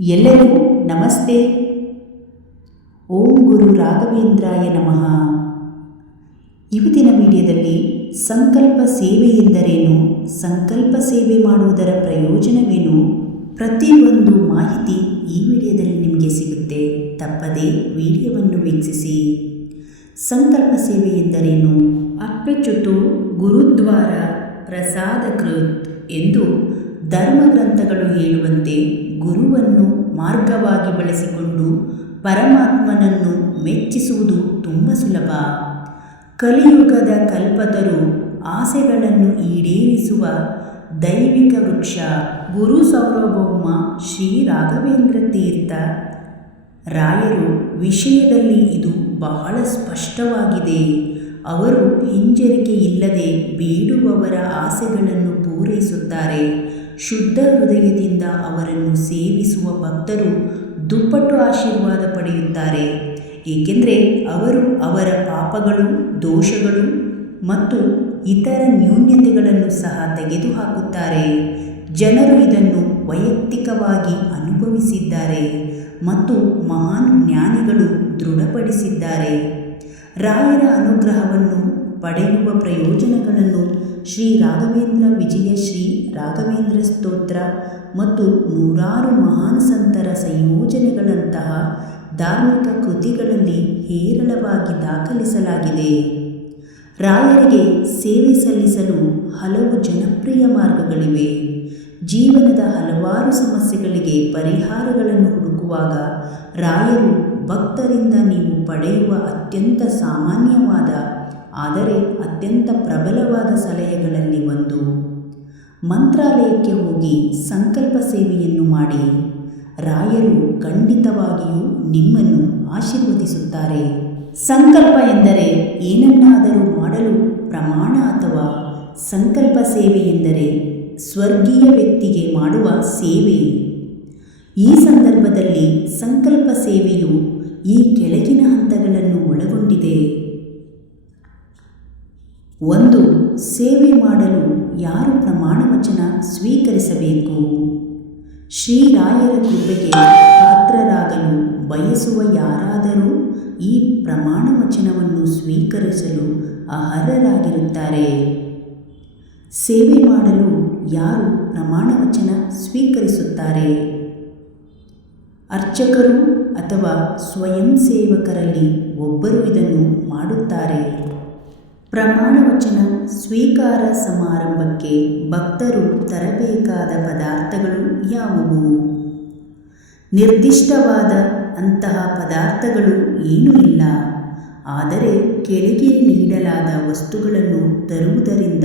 ಎಲ್ಲರಿಗೂ ನಮಸ್ತೆ. ಓಂ ಗುರು ರಾಘವೇಂದ್ರಾಯ ನಮಃ. ಇವತ್ತಿನ ವಿಡಿಯೋದಲ್ಲಿ ಸಂಕಲ್ಪ ಸೇವೆ ಎಂದರೇನು? ಸಂಕಲ್ಪ ಸೇವೆ ಮಾಡುವುದರ ಪ್ರಯೋಜನವೇನು? ಪ್ರತಿಯೊಂದು ಮಾಹಿತಿ ಈ ವಿಡಿಯೋದಲ್ಲಿ ನಿಮಗೆ ಸಿಗುತ್ತೆ. ತಪ್ಪದೇ ವಿಡಿಯೋವನ್ನು ವೀಕ್ಷಿಸಿ. ಸಂಕಲ್ಪ ಸೇವೆ ಎಂದರೇನು? ಅಪ್ಪೆಚ್ಚುತು ಗುರುದ್ವಾರ ಪ್ರಸಾದ ಕೃತ್ ಎಂದು ಧರ್ಮಗ್ರಂಥಗಳು ಹೇಳುವಂತೆ ಗುರುವನ್ನು ಮಾರ್ಗವಾಗಿ ಬಳಸಿಕೊಂಡು ಪರಮಾತ್ಮನನ್ನು ಮೆಚ್ಚಿಸುವುದು ತುಂಬ ಸುಲಭ. ಕಲಿಯುಗದ ಕಲ್ಪತರು ಆಸೆಗಳನ್ನು ಈಡೇರಿಸುವ ದೈವಿಕ ವೃಕ್ಷ ಗುರು ಸಾರ್ವಭೌಮ ಶ್ರೀ ರಾಘವೇಂದ್ರ ತೀರ್ಥ. ರಾಯರು ವಿಷಯದಲ್ಲಿ ಇದು ಬಹಳ ಸ್ಪಷ್ಟವಾಗಿದೆ. ಅವರು ಹಿಂಜರಿಕೆ ಇಲ್ಲದೆ ಬೇಡುವವರ ಆಸೆಗಳನ್ನು ಪೂರೈಸುತ್ತಾರೆ. ಶುದ್ಧ ಹೃದಯದಿಂದ ಅವರನ್ನು ಸೇವಿಸುವ ಭಕ್ತರು ದುಪ್ಪಟ್ಟು ಆಶೀರ್ವಾದ ಪಡೆಯುತ್ತಾರೆ. ಏಕೆಂದರೆ ಅವರು ಅವರ ಪಾಪಗಳು, ದೋಷಗಳು ಮತ್ತು ಇತರ ನ್ಯೂನ್ಯತೆಗಳನ್ನು ಸಹ ತೆಗೆದುಹಾಕುತ್ತಾರೆ. ಜನರು ಇದನ್ನು ವೈಯಕ್ತಿಕವಾಗಿ ಅನುಭವಿಸಿದ್ದಾರೆ ಮತ್ತು ಮಹಾನ್ ಜ್ಞಾನಿಗಳು ದೃಢಪಡಿಸಿದ್ದಾರೆ. ರಾಯರ ಅನುಗ್ರಹವನ್ನು ಪಡೆಯುವ ಪ್ರಯೋಜನಗಳನ್ನು ಶ್ರೀ ರಾಘವೇಂದ್ರ ವಿಜಯ ಶ್ರೀ ರಾಘವೇಂದ್ರ ಸ್ತೋತ್ರ ಮತ್ತು ನೂರಾರು ಮಹಾನ್ ಸಂತರ ಸಂಯೋಜನೆಗಳಂತಹ ಧಾರ್ಮಿಕ ಕೃತಿಗಳಲ್ಲಿ ಹೇರಳವಾಗಿ ದಾಖಲಿಸಲಾಗಿದೆ. ರಾಯರಿಗೆ ಸೇವೆ ಸಲ್ಲಿಸಲು ಹಲವು ಜನಪ್ರಿಯ ಮಾರ್ಗಗಳಿವೆ. ಜೀವನದ ಹಲವಾರು ಸಮಸ್ಯೆಗಳಿಗೆ ಪರಿಹಾರಗಳನ್ನು ಹುಡುಕುವಾಗ ರಾಯರು ಭಕ್ತರಿಂದ ನೀವು ಪಡೆಯುವ ಅತ್ಯಂತ ಸಾಮಾನ್ಯವಾದ ಆದರೆ ಅತ್ಯಂತ ಪ್ರಬಲವಾದ ಸಲಹೆಗಳಲ್ಲಿ ಒಂದು. ಮಂತ್ರಾಲಯಕ್ಕೆ ಹೋಗಿ ಸಂಕಲ್ಪ ಸೇವೆಯನ್ನು ಮಾಡಿ. ರಾಯರು ಖಂಡಿತವಾಗಿಯೂ ನಿಮ್ಮನ್ನು ಆಶೀರ್ವದಿಸುತ್ತಾರೆ. ಸಂಕಲ್ಪ ಎಂದರೆ ಏನನ್ನಾದರೂ ಮಾಡಲು ಪ್ರಮಾಣ ಅಥವಾ ಸಂಕಲ್ಪ ಸೇವೆ ಎಂದರೆ ಸ್ವರ್ಗೀಯ ವ್ಯಕ್ತಿಗೆ ಮಾಡುವ ಸೇವೆ. ಈ ಸಂದರ್ಭದಲ್ಲಿ ಸಂಕಲ್ಪ ಸೇವೆಯು ಈ ಕೆಳಗಿನ ಹಂತಗಳನ್ನು ಒಳಗೊಂಡಿದೆ ಒಂದು, ಸೇವೆ ಮಾಡಲು ಯಾರು ಪ್ರಮಾಣ ವಚನ ಸ್ವೀಕರಿಸಬೇಕು? ಶ್ರೀರಾಯರ ಕೃಪೆಗೆ ಪಾತ್ರರಾಗಲು ಬಯಸುವ ಯಾರಾದರೂ ಈ ಪ್ರಮಾಣ ವಚನವನ್ನು ಸ್ವೀಕರಿಸಲು ಅರ್ಹರಾಗಿರುತ್ತಾರೆ. ಸೇವೆ ಮಾಡಲು ಯಾರು ಪ್ರಮಾಣ ವಚನ ಸ್ವೀಕರಿಸುತ್ತಾರೆ? ಅರ್ಚಕರು ಅಥವಾ ಸ್ವಯಂ ಸೇವಕರಲ್ಲಿ ಒಬ್ಬರು ಇದನ್ನು ಮಾಡುತ್ತಾರೆ. ಪ್ರಮಾಣ ವಚನ ಸ್ವೀಕಾರ ಸಮಾರಂಭಕ್ಕೆ ಭಕ್ತರು ತರಬೇಕಾದ ಪದಾರ್ಥಗಳು ಯಾವುವು? ನಿರ್ದಿಷ್ಟವಾದ ಅಂತಹ ಪದಾರ್ಥಗಳು ಏನೂ ಇಲ್ಲ. ಆದರೆ ಕೆಳಗೆ ನೀಡಲಾದ ವಸ್ತುಗಳನ್ನು ತರುವುದರಿಂದ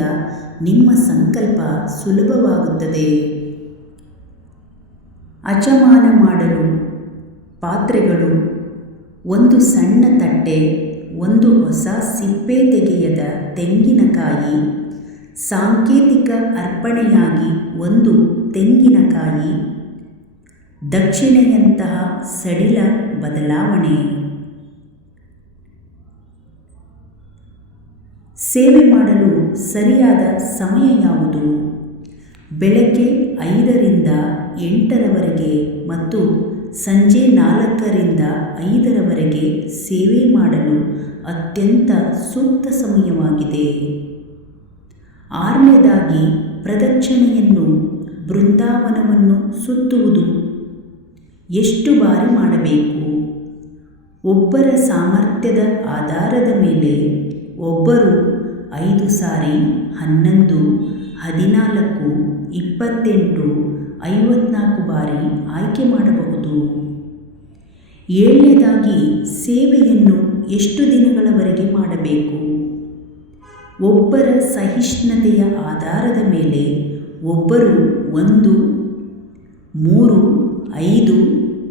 ನಿಮ್ಮ ಸಂಕಲ್ಪ ಸುಲಭವಾಗುತ್ತದೆ. ಅಚಮಾನ ಮಾಡಲು ಪಾತ್ರೆಗಳು, ಒಂದು ಸಣ್ಣ ತಟ್ಟೆ ಒಂದು ಹೊಸ ಸಿಪ್ಪೆ ತೆಗೆಯದ ತೆಂಗಿನಕಾಯಿ ಸಾಂಕೇತಿಕ ಅರ್ಪಣೆಯಾಗಿ ಒಂದು ತೆಂಗಿನಕಾಯಿ ದಕ್ಷಿಣೆಯಂತಹ ಸಡಿಲ ಬದಲಾವಣೆ. ಸೇವೆ ಮಾಡಲು ಸರಿಯಾದ ಸಮಯ ಯಾವುದು? ಬೆಳಗ್ಗೆ ಐದರಿಂದ ಎಂಟರವರೆಗೆ ಮತ್ತು ಸಂಜೆ ನಾಲ್ಕರಿಂದ ಐದರವರೆಗೆ ಸೇವೆ ಮಾಡಲು ಅತ್ಯಂತ ಸೂಕ್ತ ಸಮಯವಾಗಿದೆ. ಆರನೇದಾಗಿ ಪ್ರದಕ್ಷಿಣೆಯನ್ನು, ಬೃಂದಾವನವನ್ನು ಸುತ್ತುವುದು. ಎಷ್ಟು ಬಾರಿ ಮಾಡಬೇಕು? ಒಬ್ಬರ ಸಾಮರ್ಥ್ಯದ ಆಧಾರದ ಮೇಲೆ ಒಬ್ಬರು ಐದು ಸಾರಿ ಹನ್ನೊಂದು, ಹದಿನಾಲ್ಕು, ಇಪ್ಪತ್ತೆಂಟು ಐವತ್ನಾಲ್ಕು ಬಾರಿ ಆಯ್ಕೆ ಮಾಡಬಹುದು. ಏಳನೇದಾಗಿ, ಸೇವೆಯನ್ನು ಎಷ್ಟು ದಿನಗಳವರೆಗೆ ಮಾಡಬೇಕು? ಒಬ್ಬರ ಸಹಿಷ್ಣುತೆಯ ಆಧಾರದ ಮೇಲೆ ಒಬ್ಬರು ಒಂದು, ಮೂರು, ಐದು,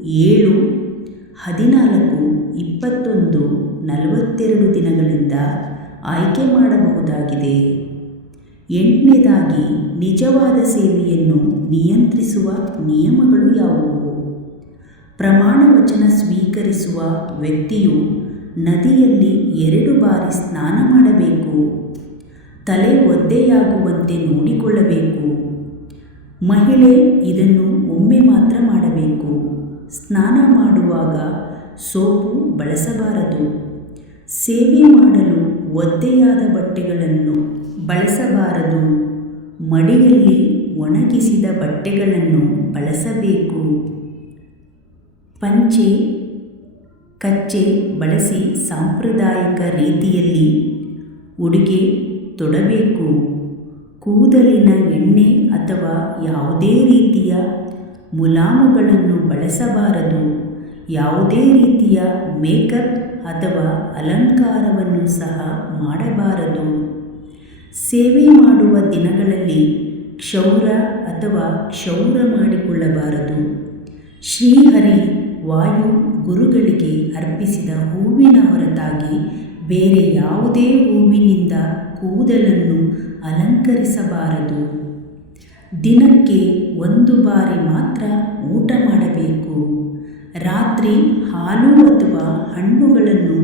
ಏಳು, ಹದಿನಾಲ್ಕು, ಇಪ್ಪತ್ತೊಂದು, ನಲವತ್ತೆರಡು ದಿನಗಳಿಂದ ಆಯ್ಕೆ ಮಾಡಬಹುದಾಗಿದೆ. ಎಂಟನೇದಾಗಿ ನಿಜವಾದ ಸೇವೆಯನ್ನು ನಿಯಂತ್ರಿಸುವ ನಿಯಮಗಳು ಯಾವುವು? ಪ್ರಮಾಣ ವಚನ ಸ್ವೀಕರಿಸುವ ವ್ಯಕ್ತಿಯು ನದಿಯಲ್ಲಿ ಎರಡು ಬಾರಿ ಸ್ನಾನ ಮಾಡಬೇಕು, ತಲೆ ಒದ್ದೆಯಾಗುವಂತೆ ನೋಡಿಕೊಳ್ಳಬೇಕು, ಮಹಿಳೆ ಇದನ್ನು ಒಮ್ಮೆ ಮಾತ್ರ ಮಾಡಬೇಕು, ಸ್ನಾನ ಮಾಡುವಾಗ ಸೋಪು ಬಳಸಬಾರದು, ಸೇವೆ ಮಾಡಲು ಒದ್ದೆಯಾದ ಬಟ್ಟೆಗಳನ್ನು ಬಳಸಬಾರದು. ಮಡಿಯಲ್ಲಿ ಒಣಗಿಸಿದ ಬಟ್ಟೆಗಳನ್ನು ಬಳಸಬೇಕು. ಪಂಚೆ, ಕಚ್ಚೆ ಬಳಸಿ ಸಾಂಪ್ರದಾಯಿಕ ರೀತಿಯಲ್ಲಿ ಉಡುಗೆ ತೊಡಬೇಕು. ಕೂದಲಿನ ಎಣ್ಣೆ ಅಥವಾ ಯಾವುದೇ ರೀತಿಯ ಮುಲಾಮುಗಳನ್ನು ಬಳಸಬಾರದು. ಯಾವುದೇ ರೀತಿಯ ಮೇಕಪ್ ಅಥವಾ ಅಲಂಕಾರವನ್ನು ಸಹ ಮಾಡಬಾರದು. ಸೇವೆ ಮಾಡುವ ದಿನಗಳಲ್ಲಿ ಕ್ಷೌರ ಅಥವಾ ಕ್ಷೌರ ಮಾಡಿಕೊಳ್ಳಬಾರದು. ಶ್ರೀಹರಿ ವಾಯು ಗುರುಗಳಿಗೆ ಅರ್ಪಿಸಿದ ಹೂವಿನ ಹೊರತಾಗಿ ಬೇರೆ ಯಾವುದೇ ಹೂವಿನಿಂದ ಕೂದಲನ್ನು ಅಲಂಕರಿಸಬಾರದು. ದಿನಕ್ಕೆ ಒಂದು ಬಾರಿ ಮಾತ್ರ ಊಟ ಮಾಡಬೇಕು. ರಾತ್ರಿ ಹಾಲು ಅಥವಾ ಹಣ್ಣುಗಳನ್ನು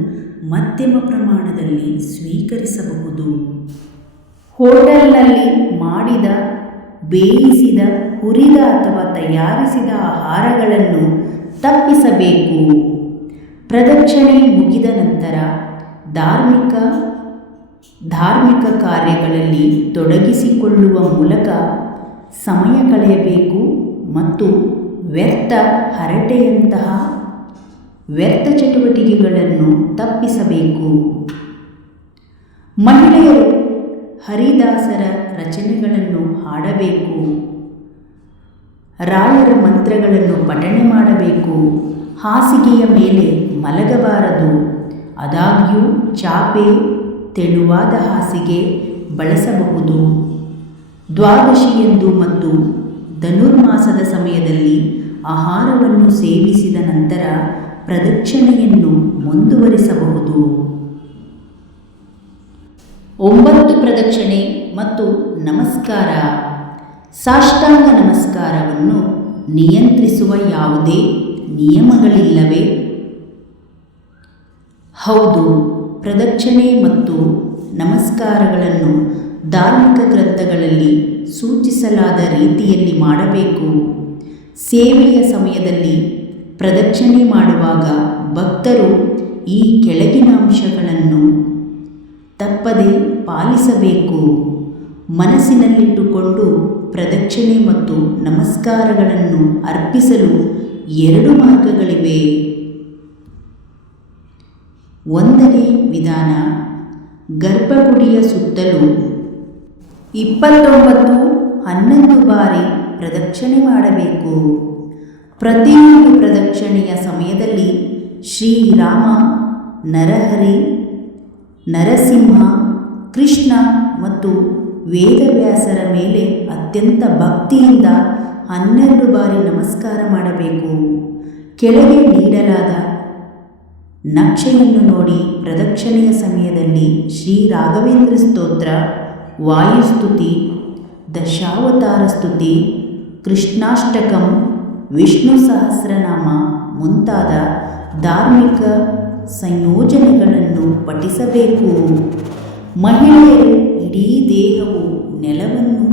ಮಧ್ಯಮ ಪ್ರಮಾಣದಲ್ಲಿ ಸ್ವೀಕರಿಸಬಹುದು. ಹೋಟೆಲ್ನಲ್ಲಿ ಮಾಡಿದ, ಬೇಯಿಸಿದ, ಹುರಿದ ಅಥವಾ ತಯಾರಿಸಿದ ಆಹಾರಗಳನ್ನು ತಪ್ಪಿಸಬೇಕು. ಪ್ರದಕ್ಷಿಣೆ ಮುಗಿದ ನಂತರ ಧಾರ್ಮಿಕ ಧಾರ್ಮಿಕ ಕಾರ್ಯಗಳಲ್ಲಿ ತೊಡಗಿಸಿಕೊಳ್ಳುವ ಮೂಲಕ ಸಮಯ ಕಳೆಯಬೇಕು ಮತ್ತು ವ್ಯರ್ಥ ಹರಟೆಯಂತಹ ವ್ಯರ್ಥ ಚಟುವಟಿಕೆಗಳನ್ನು ತಪ್ಪಿಸಬೇಕು. ಮಹಿಳೆಯರು ಹರಿದಾಸರ ರಚನೆಗಳನ್ನು ಹಾಡಬೇಕು. ರಾಯರ ಮಂತ್ರಗಳನ್ನು ಪಠಣೆ ಮಾಡಬೇಕು. ಹಾಸಿಗೆಯ ಮೇಲೆ ಮಲಗಬಾರದು. ಆದಾಗ್ಯೂ ಚಾಪೆ ತೆಳುವಾದ ಹಾಸಿಗೆ ಬಳಸಬಹುದು. ದ್ವಾದಶಿಯಂದು ಮತ್ತು ಧನುರ್ಮಾಸದ ಸಮಯದಲ್ಲಿ ಆಹಾರವನ್ನು ಸೇವಿಸಿದ ನಂತರ ಪ್ರದಕ್ಷಿಣೆಯನ್ನು ಮುಂದುವರಿಸಬಹುದು. ಒಂಬತ್ತು ಪ್ರದಕ್ಷಿಣೆ ಮತ್ತು ನಮಸ್ಕಾರ. ಸಾಷ್ಟಾಂಗ ನಮಸ್ಕಾರವನ್ನು ನಿಯಂತ್ರಿಸುವ ಯಾವುದೇ ನಿಯಮಗಳಿಲ್ಲವೇ? ಹೌದು, ಪ್ರದಕ್ಷಿಣೆ ಮತ್ತು ನಮಸ್ಕಾರಗಳನ್ನು ಧಾರ್ಮಿಕ ಗ್ರಂಥಗಳಲ್ಲಿ ಸೂಚಿಸಲಾದ ರೀತಿಯಲ್ಲಿ ಮಾಡಬೇಕು. ಸೇವೆಯ ಸಮಯದಲ್ಲಿ ಪ್ರದಕ್ಷಿಣೆ ಮಾಡುವಾಗ ಭಕ್ತರು ಈ ಕೆಳಗಿನ ಅಂಶಗಳನ್ನು ತಪ್ಪದೆ ಪಾಲಿಸಬೇಕು. ಮನಸ್ಸಿನಲ್ಲಿಟ್ಟುಕೊಂಡು ಪ್ರದಕ್ಷಿಣೆ ಮತ್ತು ನಮಸ್ಕಾರಗಳನ್ನು ಅರ್ಪಿಸಲು ಎರಡು ಮಾರ್ಗಗಳಿವೆ. ಒಂದನೇ ವಿಧಾನ, ಗರ್ಭಗುಡಿಯ ಸುತ್ತಲೂ ಇಪ್ಪತ್ತೊಂಬತ್ತು ಹನ್ನೊಂದು ಬಾರಿ ಪ್ರದಕ್ಷಿಣೆ ಮಾಡಬೇಕು. ಪ್ರತಿಯೊಂದು ಪ್ರದಕ್ಷಿಣೆಯ ಸಮಯದಲ್ಲಿ ಶ್ರೀರಾಮ ನರಹರಿ, ನರಸಿಂಹ, ಕೃಷ್ಣ ಮತ್ತು ವೇದವ್ಯಾಸರ ಮೇಲೆ ಅತ್ಯಂತ ಭಕ್ತಿಯಿಂದ ಹನ್ನೆರಡು ಬಾರಿ ನಮಸ್ಕಾರ ಮಾಡಬೇಕು. ಕೆಳಗೆ ನೀಡಲಾದ ನಕ್ಷೆಯನ್ನು ನೋಡಿ ಪ್ರದಕ್ಷಿಣೆಯ ಸಮಯದಲ್ಲಿ ಶ್ರೀ ರಾಘವೇಂದ್ರ ಸ್ತೋತ್ರ ವಾಯುಸ್ತುತಿ ದಶಾವತಾರ ಸ್ತುತಿ ಕೃಷ್ಣಾಷ್ಟಕಂ, ವಿಷ್ಣು ಸಹಸ್ರನಾಮ ಮುಂತಾದ ಧಾರ್ಮಿಕ ಸಂಯೋಜನೆಗಳನ್ನು ಪಠಿಸಬೇಕು. ಮಹಿಳೆಯರು ಇಡೀ ದೇಹವು ನೆಲವನ್ನು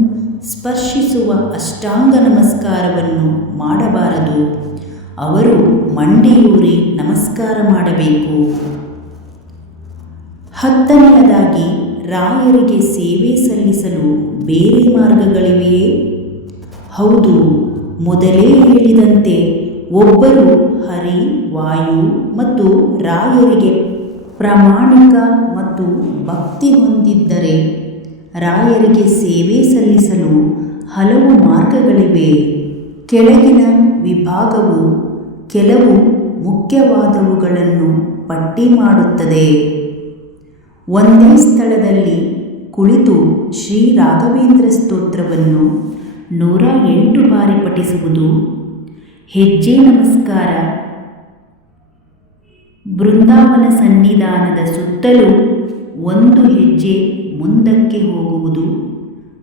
ಸ್ಪರ್ಶಿಸುವ ಅಷ್ಟಾಂಗ ನಮಸ್ಕಾರವನ್ನು ಮಾಡಬಾರದು. ಅವರು ಮಂಡಿಯೂರಿ ನಮಸ್ಕಾರ ಮಾಡಬೇಕು. ಹತ್ತನೆಯದಾಗಿ ರಾಯರಿಗೆ ಸೇವೆ ಸಲ್ಲಿಸಲು ಬೇರೆ ಮಾರ್ಗಗಳಿವೆಯೇ? ಹೌದು, ಮೊದಲೇ ಹೇಳಿದಂತೆ ಒಬ್ಬರು ಹರಿ, ವಾಯು ಮತ್ತು ರಾಯರಿಗೆ ಪ್ರಾಮಾಣಿಕ ಮತ್ತು ಭಕ್ತಿ ಹೊಂದಿದ್ದರೆ ರಾಯರಿಗೆ ಸೇವೆ ಸಲ್ಲಿಸಲು ಹಲವು ಮಾರ್ಗಗಳಿವೆ. ಕೆಳಗಿನ ವಿಭಾಗವು ಕೆಲವು ಮುಖ್ಯವಾದವುಗಳನ್ನು ಪಟ್ಟಿ ಮಾಡುತ್ತದೆ. ಒಂದೇ ಸ್ಥಳದಲ್ಲಿ ಕುಳಿತು ಶ್ರೀ ರಾಘವೇಂದ್ರ ಸ್ತೋತ್ರವನ್ನು ನೂರ ಎಂಟು ಬಾರಿ ಪಠಿಸುವುದು. ಹೆಜ್ಜೆ ನಮಸ್ಕಾರ. ಬೃಂದಾವನ ಸನ್ನಿಧಾನದ ಸುತ್ತಲೂ ಒಂದು ಹೆಜ್ಜೆ ಮುಂದಕ್ಕೆ ಹೋಗುವುದು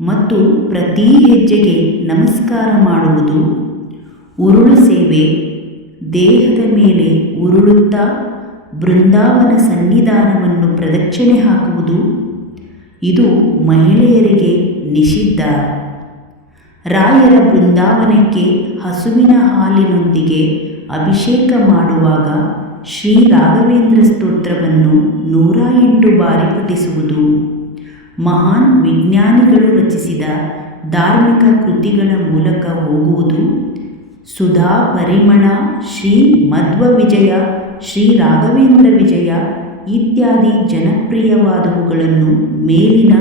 ಮತ್ತು ಪ್ರತಿ ಹೆಜ್ಜೆಗೆ ನಮಸ್ಕಾರ ಮಾಡುವುದು. ಉರುಳು ಸೇವೆ ದೇಹದ ಮೇಲೆ ಉರುಳುತ್ತಾ ಬೃಂದಾವನ ಸನ್ನಿಧಾನವನ್ನು ಪ್ರದಕ್ಷಿಣೆ ಹಾಕುವುದು? ಇದು ಮಹಿಳೆಯರಿಗೆ ನಿಷಿದ್ಧ. ರಾಯರ ಬೃಂದಾವನಕ್ಕೆ ಹಸುವಿನ ಹಾಲಿನೊಂದಿಗೆ ಅಭಿಷೇಕ ಮಾಡುವಾಗ ಶ್ರೀ ರಾಘವೇಂದ್ರ ಸ್ತೋತ್ರವನ್ನು ನೂರ ಎಂಟು ಬಾರಿ ಪಠಿಸುವುದು. ಮಹಾನ್ ವಿಜ್ಞಾನಿಗಳು ರಚಿಸಿದ ಧಾರ್ಮಿಕ ಕೃತಿಗಳ ಮೂಲಕ ಹೋಗುವುದು. ಸುಧಾ ಪರಿಮಳ ಶ್ರೀ ಮಧ್ವ ವಿಜಯ ಶ್ರೀ ರಾಘವೇಂದ್ರ ವಿಜಯ ಇತ್ಯಾದಿ ಜನಪ್ರಿಯವಾದವುಗಳನ್ನು ಮೇಲಿನ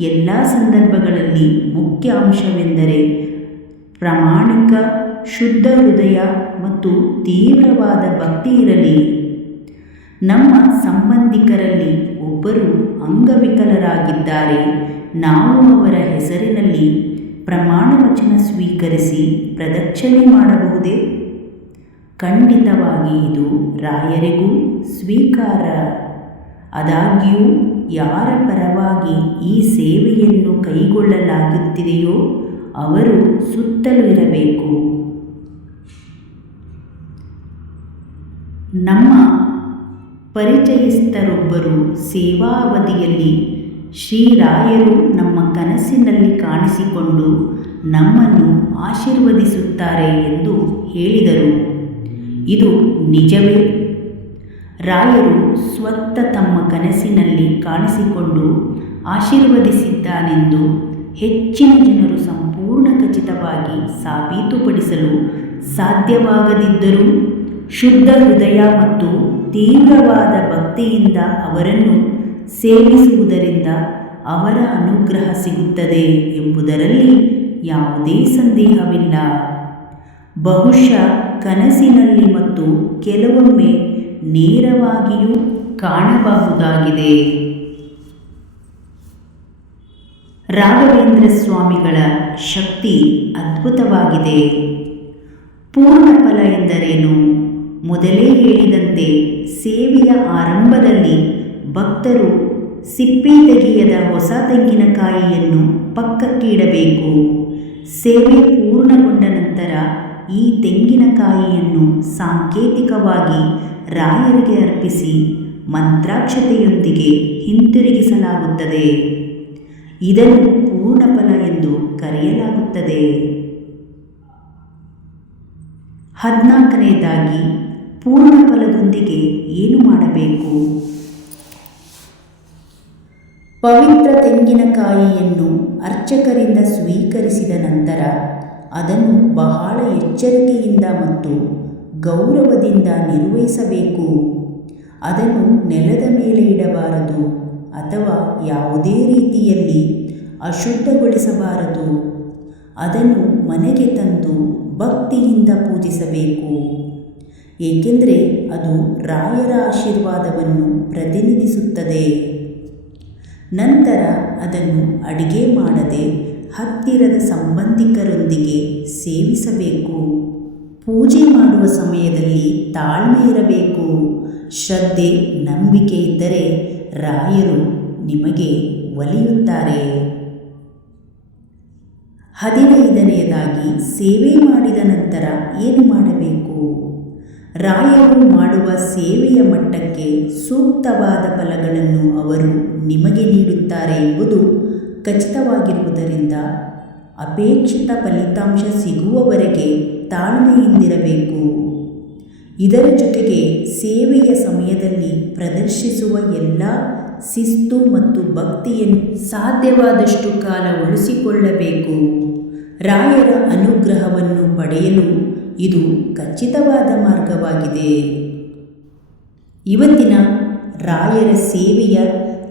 ಎಲ್ಲ ಸಂದರ್ಭಗಳಲ್ಲಿ ಮುಖ್ಯ ಅಂಶವೆಂದರೆ ಪ್ರಾಮಾಣಿಕ, ಶುದ್ಧ ಹೃದಯ ಮತ್ತು ತೀವ್ರವಾದ ಭಕ್ತಿ ಇರಲಿ. ನಮ್ಮ ಸಂಬಂಧಿಕರಲ್ಲಿ ಒಬ್ಬರು ಅಂಗವಿಕಲರಾಗಿದ್ದಾರೆ. ನಾವು ಅವರ ಹೆಸರಿನಲ್ಲಿ ಪ್ರಮಾಣ ವಚನ ಸ್ವೀಕರಿಸಿ ಪ್ರದಕ್ಷಿಣೆ ಮಾಡಬಹುದೇ? ಖಂಡಿತವಾಗಿ ಇದು ರಾಯರಿಗೂ ಸ್ವೀಕಾರ. ಆದಾಗ್ಯೂ, ಯಾರ ಪರವಾಗಿ ಈ ಸೇವೆಯನ್ನು ಕೈಗೊಳ್ಳಲಾಗುತ್ತಿದೆಯೋ ಅವರು ಸುತ್ತಲೂ ಇರಬೇಕು. ನಮ್ಮ ಪರಿಚಯಸ್ಥರೊಬ್ಬರು ಸೇವಾವಧಿಯಲ್ಲಿ ಶ್ರೀರಾಯರು ನಮ್ಮ ಕನಸಿನಲ್ಲಿ ಕಾಣಿಸಿಕೊಂಡು ನಮ್ಮನ್ನು ಆಶೀರ್ವದಿಸುತ್ತಾರೆ ಎಂದು ಹೇಳಿದರು. ಇದು ನಿಜವೇ? ರಾಯರು ಸ್ವತ್ತ ತಮ್ಮ ಕನಸಿನಲ್ಲಿ ಕಾಣಿಸಿಕೊಂಡು ಆಶೀರ್ವದಿಸಿದ್ದಾನೆಂದು ಹೆಚ್ಚಿನ ಜನರು ಸಂಪೂರ್ಣ ಖಚಿತವಾಗಿ ಸಾಬೀತುಪಡಿಸಲು ಸಾಧ್ಯವಾಗದಿದ್ದರೂ ಶುದ್ಧ ಹೃದಯ ಮತ್ತು ತೀವ್ರವಾದ ಭಕ್ತಿಯಿಂದ ಅವರನ್ನು ಸೇವಿಸುವುದರಿಂದ ಅವರ ಅನುಗ್ರಹ ಸಿಗುತ್ತದೆ ಎಂಬುದರಲ್ಲಿ ಯಾವುದೇ ಸಂದೇಹವಿಲ್ಲ. ಬಹುಶಃ ಕನಸಿನಲ್ಲಿ ಮತ್ತು ಕೆಲವೊಮ್ಮೆ ನೇರವಾಗಿಯೂ ಕಾಣಬಹುದಾಗಿದೆ. ರಾಘವೇಂದ್ರ ಸ್ವಾಮಿಗಳ ಶಕ್ತಿ ಅದ್ಭುತವಾಗಿದೆ. ಪೂರ್ಣ ಫಲ ಎಂದರೇನು? ಮೊದಲೇ ಹೇಳಿದಂತೆ ಸೇವೆಯ ಆರಂಭದಲ್ಲಿ ಭಕ್ತರು ಸಿಪ್ಪೆ ತೆಗೆಯದ ಹೊಸ ತೆಂಗಿನಕಾಯಿಯನ್ನು ಪಕ್ಕಕ್ಕಿಡಬೇಕು. ಸೇವೆ ಪೂರ್ಣಗೊಂಡ ನಂತರ ಈ ತೆಂಗಿನಕಾಯಿಯನ್ನು ಸಾಂಕೇತಿಕವಾಗಿ ರಾಯರಿಗೆ ಅರ್ಪಿಸಿ ಮಂತ್ರಾಕ್ಷತೆಯೊಂದಿಗೆ ಹಿಂತಿರುಗಿಸಲಾಗುತ್ತದೆ. ಇದನ್ನು ಪೂರ್ಣಫಲ ಎಂದು ಕರೆಯಲಾಗುತ್ತದೆ. ಹದಿನಾಲ್ಕನೆಯದಾಗಿ ಪೂರ್ಣಫಲದೊಂದಿಗೆ ಏನು ಮಾಡಬೇಕು? ಪವಿತ್ರ ತೆಂಗಿನಕಾಯಿಯನ್ನು ಅರ್ಚಕರಿಂದ ಸ್ವೀಕರಿಸಿದ ನಂತರ ಅದನ್ನು ಬಹಳ ಎಚ್ಚರಿಕೆಯಿಂದ ಮತ್ತು ಗೌರವದಿಂದ ನಿರ್ವಹಿಸಬೇಕು. ಅದನ್ನು ನೆಲದ ಮೇಲೆ ಇಡಬಾರದು ಅಥವಾ ಯಾವುದೇ ರೀತಿಯಲ್ಲಿ ಅಶುದ್ಧಗೊಳಿಸಬಾರದು. ಅದನ್ನು ಮನೆಗೆ ತಂದು ಭಕ್ತಿಯಿಂದ ಪೂಜಿಸಬೇಕು. ಏಕೆಂದರೆ ಅದು ರಾಯರ ಆಶೀರ್ವಾದವನ್ನು ಪ್ರತಿನಿಧಿಸುತ್ತದೆ. ನಂತರ ಅದನ್ನು ಅಡಿಗೆ ಮಾಡದೆ ಹತ್ತಿರದ ಸಂಬಂಧಿಕರೊಂದಿಗೆ ಸೇವಿಸಬೇಕು. ಪೂಜೆ ಮಾಡುವ ಸಮಯದಲ್ಲಿ ತಾಳ್ಮೆ ಇರಬೇಕು. ಶ್ರದ್ಧೆ, ನಂಬಿಕೆ ಇದ್ದರೆ ರಾಯರು ನಿಮಗೆ ಒಲಿಯುತ್ತಾರೆ. ಹದಿನೈದನೆಯದಾಗಿ ಸೇವೆ ಮಾಡಿದ ನಂತರ ಏನು ಮಾಡಬೇಕು? ರಾಯರು ಮಾಡುವ ಸೇವೆಯ ಮಟ್ಟಕ್ಕೆ ಸೂಕ್ತವಾದ ಫಲಗಳನ್ನು ಅವರು ನಿಮಗೆ ನೀಡುತ್ತಾರೆ ಎಂಬುದು ಖಚಿತವಾಗಿರುವುದರಿಂದ ಅಪೇಕ್ಷಿತ ಫಲಿತಾಂಶ ಸಿಗುವವರೆಗೆ ತಾಳ್ಮೆಯಿಂದಿರಬೇಕು. ಇದರ ಜೊತೆಗೆ ಸೇವೆಯ ಸಮಯದಲ್ಲಿ ಪ್ರದರ್ಶಿಸುವ ಎಲ್ಲ ಶಿಸ್ತು ಮತ್ತು ಭಕ್ತಿಯನ್ನು ಸಾಧ್ಯವಾದಷ್ಟು ಕಾಲ ಉಳಿಸಿಕೊಳ್ಳಬೇಕು. ರಾಯರ ಅನುಗ್ರಹವನ್ನು ಪಡೆಯಲು ಇದು ಖಚಿತವಾದ ಮಾರ್ಗವಾಗಿದೆ. ಇವತ್ತಿನ ರಾಯರ ಸೇವೆಯ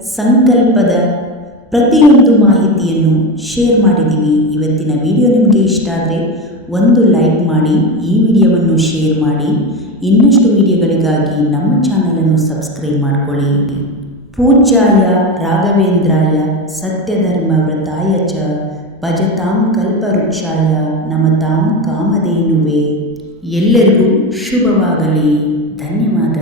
ಸಂಕಲ್ಪದ ಪ್ರತಿಯೊಂದು ಮಾಹಿತಿಯನ್ನು ಶೇರ್ ಮಾಡಿದ್ದೀವಿ. ಇವತ್ತಿನ ವಿಡಿಯೋ ನಿಮಗೆ ಇಷ್ಟ ಆದರೆ ಒಂದು ಲೈಕ್ ಮಾಡಿ, ಈ ವಿಡಿಯೋವನ್ನು ಶೇರ್ ಮಾಡಿ. ಇನ್ನಷ್ಟು ವಿಡಿಯೋಗಳಿಗಾಗಿ ನಮ್ಮ ಚಾನಲನ್ನು ಸಬ್ಸ್ಕ್ರೈಬ್ ಮಾಡಿಕೊಳ್ಳಿ. ಪೂಜ್ಯಾಯ ರಾಘವೇಂದ್ರಾಯ ಸತ್ಯಧರ್ಮ ವ್ರತಾಯ ಚ ಭಜತಾಂ ಕಲ್ಪವೃಕ್ಷಾಯ ನಮತಾಂ ಕಾಮಧೇನುವೆ. ಎಲ್ಲರಿಗೂ ಶುಭವಾಗಲಿ. ಧನ್ಯವಾದ.